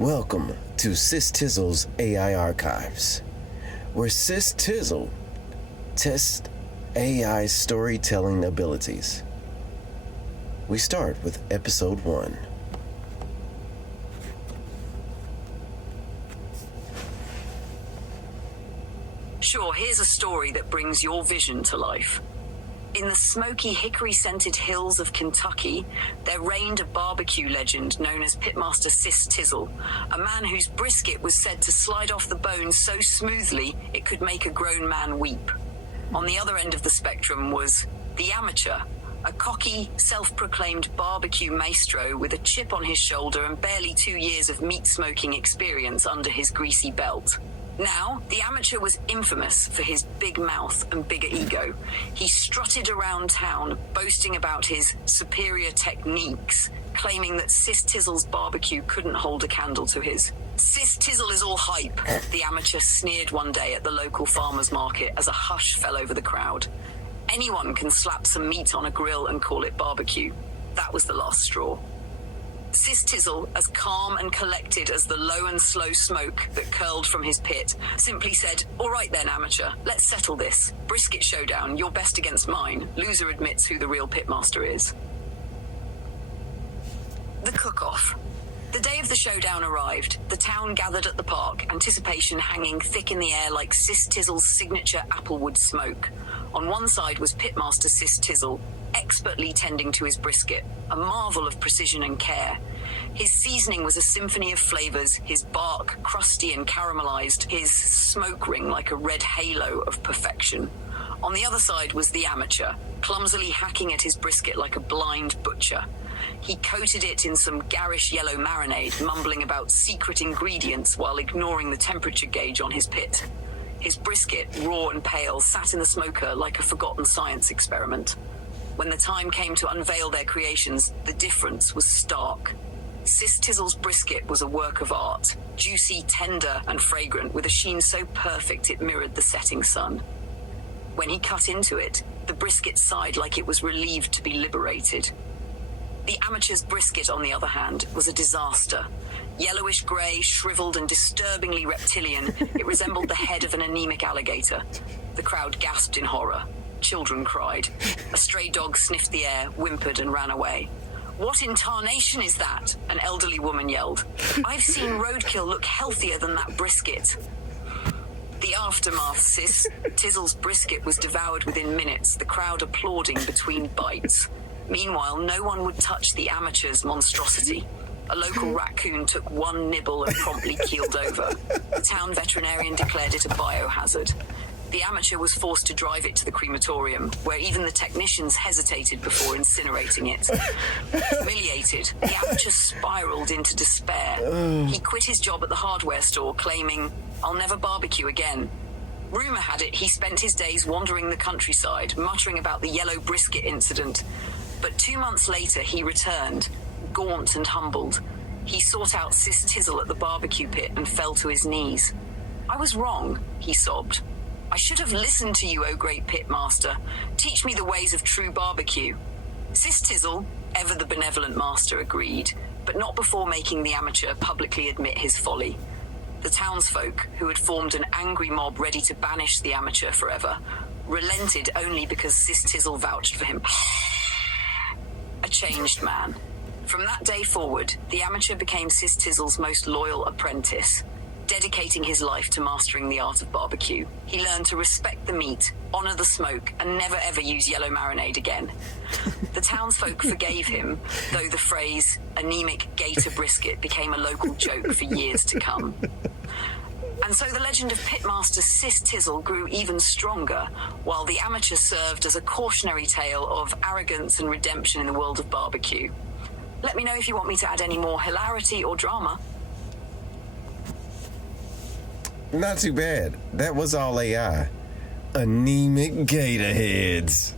Welcome to Cistizzle's AI Archives, where Cistizzle tests AI storytelling abilities. We start with episode 1. Sure, here's a story that brings your vision to life. In the smoky, hickory-scented hills of Kentucky, there reigned a barbecue legend known as Pitmaster Cistizzle, a man whose brisket was said to slide off the bone so smoothly it could make a grown man weep. On the other end of the spectrum was the amateur, a cocky, self-proclaimed barbecue maestro with a chip on his shoulder and barely 2 years of meat-smoking experience under his greasy belt. Now, the amateur was infamous for his big mouth and bigger ego. He strutted around town, boasting about his superior techniques, claiming that Cistizzle's barbecue couldn't hold a candle to his. Cistizzle is all hype, the amateur sneered one day at the local farmer's market as a hush fell over the crowd. Anyone can slap some meat on a grill and call it barbecue. That was the last straw. Cistizzle, as calm and collected as the low and slow smoke that curled from his pit, simply said, "All right then, amateur, let's settle this. Brisket showdown, your best against mine. Loser admits who the real pitmaster is." The cook-off. The day of the showdown arrived. The town gathered at the park, anticipation hanging thick in the air like Cistizzle's signature applewood smoke. On one side was Pitmaster Cistizzle, expertly tending to his brisket, a marvel of precision and care. His seasoning was a symphony of flavors, his bark crusty and caramelized, his smoke ring like a red halo of perfection. On the other side was the amateur, clumsily hacking at his brisket like a blind butcher. He coated it in some garish yellow marinade, mumbling about secret ingredients while ignoring the temperature gauge on his pit. His brisket, raw and pale, sat in the smoker like a forgotten science experiment. When the time came to unveil their creations, the difference was stark. Cistizzle's brisket was a work of art, juicy, tender, and fragrant, with a sheen so perfect it mirrored the setting sun. When he cut into it, the brisket sighed like it was relieved to be liberated. The amateur's brisket, on the other hand, was a disaster. Yellowish-grey, shriveled and disturbingly reptilian, it resembled the head of an anemic alligator. The crowd gasped in horror. Children cried. A stray dog sniffed the air, whimpered and ran away. "What in tarnation is that?" an elderly woman yelled. "I've seen roadkill look healthier than that brisket." The aftermath, Cistizzle's brisket was devoured within minutes, the crowd applauding between bites. Meanwhile, no one would touch the amateur's monstrosity. A local raccoon took one nibble and promptly keeled over. The town veterinarian declared it a biohazard. The amateur was forced to drive it to the crematorium, where even the technicians hesitated before incinerating it. Humiliated, the amateur spiraled into despair. He quit his job at the hardware store, claiming, "I'll never barbecue again." Rumor had it he spent his days wandering the countryside, muttering about the yellow brisket incident. But 2 months later, he returned, gaunt and humbled. He sought out Cistizzle at the barbecue pit and fell to his knees. "I was wrong," he sobbed. "I should have listened to you, O great pitmaster. Teach me the ways of true barbecue." Cistizzle, ever the benevolent master, agreed, but not before making the amateur publicly admit his folly. The townsfolk, who had formed an angry mob ready to banish the amateur forever, relented only because Cistizzle vouched for him. A changed man. From that day forward, the amateur became Cistizzle's most loyal apprentice. Dedicating his life to mastering the art of barbecue, he learned to respect the meat, honor the smoke, and never ever use yellow marinade again. The townsfolk forgave him, though the phrase "anemic gator brisket" became a local joke for years to come. And so the legend of Pitmaster Cistizzle grew even stronger, while the amateur served as a cautionary tale of arrogance and redemption in the world of barbecue. Let me know if you want me to add any more hilarity or drama. Not too bad. That was all AI. Anemic gator heads.